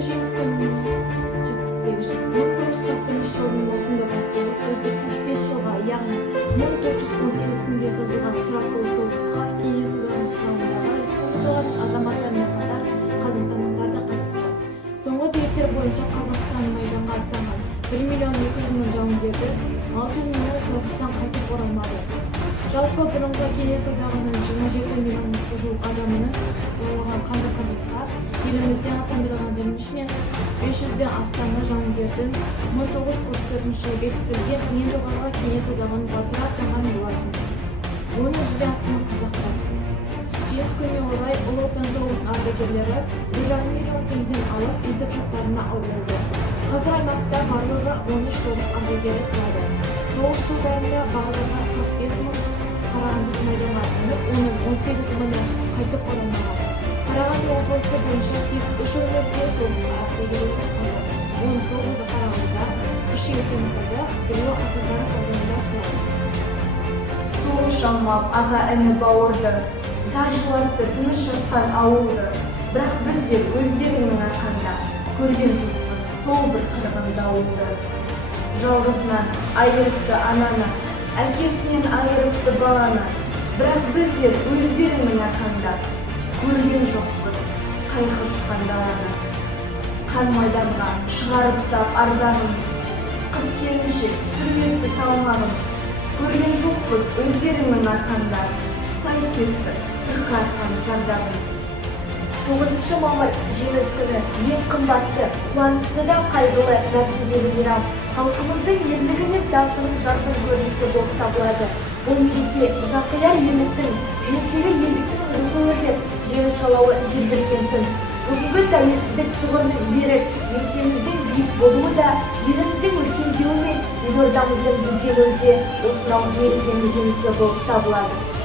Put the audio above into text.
жеңіс күніне 78 жыл 1941 жылдың маусымында басталып, үздіксіз 5 жылға, яғни 1418 күнге созылған сұрапыл соғысқа Кеңес одағының құрамындағы республикалардың азаматтарымен қатар қазақстандықтар да қатысты. Соңғы деректер бойынша Қазақстан майданға аттанған 1.200.000 жауынгерді 600 мыңы соғыстан қайтып оралмады. Жалпы бұрынғы Кеңес одағының 27 миллионға жуық адамының соғылған қанды қылмысқа елімізден аттандырылғандардың ішінен 500-ден астамы жауынгердің 1934 жылы бекітілген ең жоғарғы Кеңес одағының батыры атанған болатын. Оның 100-ден астамы қазақтар. Жеңіс күніне орай Ұлы Отан соғысының ардагерлері 1,5 миллион теңгеден алып есеп шоттарына аударылды. Қазір аймақта барлығы 13 соғыс ардагері тұрады. Соғыс жылдарында барлығы 45 мың Қарағанды майданға аттанып, оның 18 мыңы қайтып оралмаған. Қарағанды облысы бойынша тек 3 өңірде соғысқа ардагерлер қалды. 19-ы Қарағандыда, 3-і Теміртауда, 1-і Асылдаров ауданында тұрады. Соғыс жалмап, аға іні бауырды, зар жылатты, тыныш жатқан ауылды. Бірақ біздер өздеріңнің арқанда көрген жоқпыз сол бір қырғын дауылды. Жалғызынан айырыпты ананы, әкесінен айырыпты баланы. Бірақ біздер өздеріңнің арқанда көрген жоқпыз қайқы ұшқан даланы. Қан майданға шығарып сап ардағын, қыз келіншек сүрметті салмағын. Көрген жоқпыз өздеріңнің арқанда сай сөкті сырқыратқан зардабын. 9 мамыр жеңіс күні ең қымбатты, қуанышты да қайғылы мәртебелі мейрам. Халқымыздың ерлігі мен даңқының жарқын көрінісі болып табылады. Бұл мереке жақия ерліктің, еңселі елдіктің рухы өрлеп, жеңіс жалауы желбіреген күн. Бүгінгі тәуелсіздік тұғыр берік, еңсеміздің биік болуы да, еліміздің өркендеуі мен елордамыздың гүлденуі де осынау мерекенің жемісі болып табылады.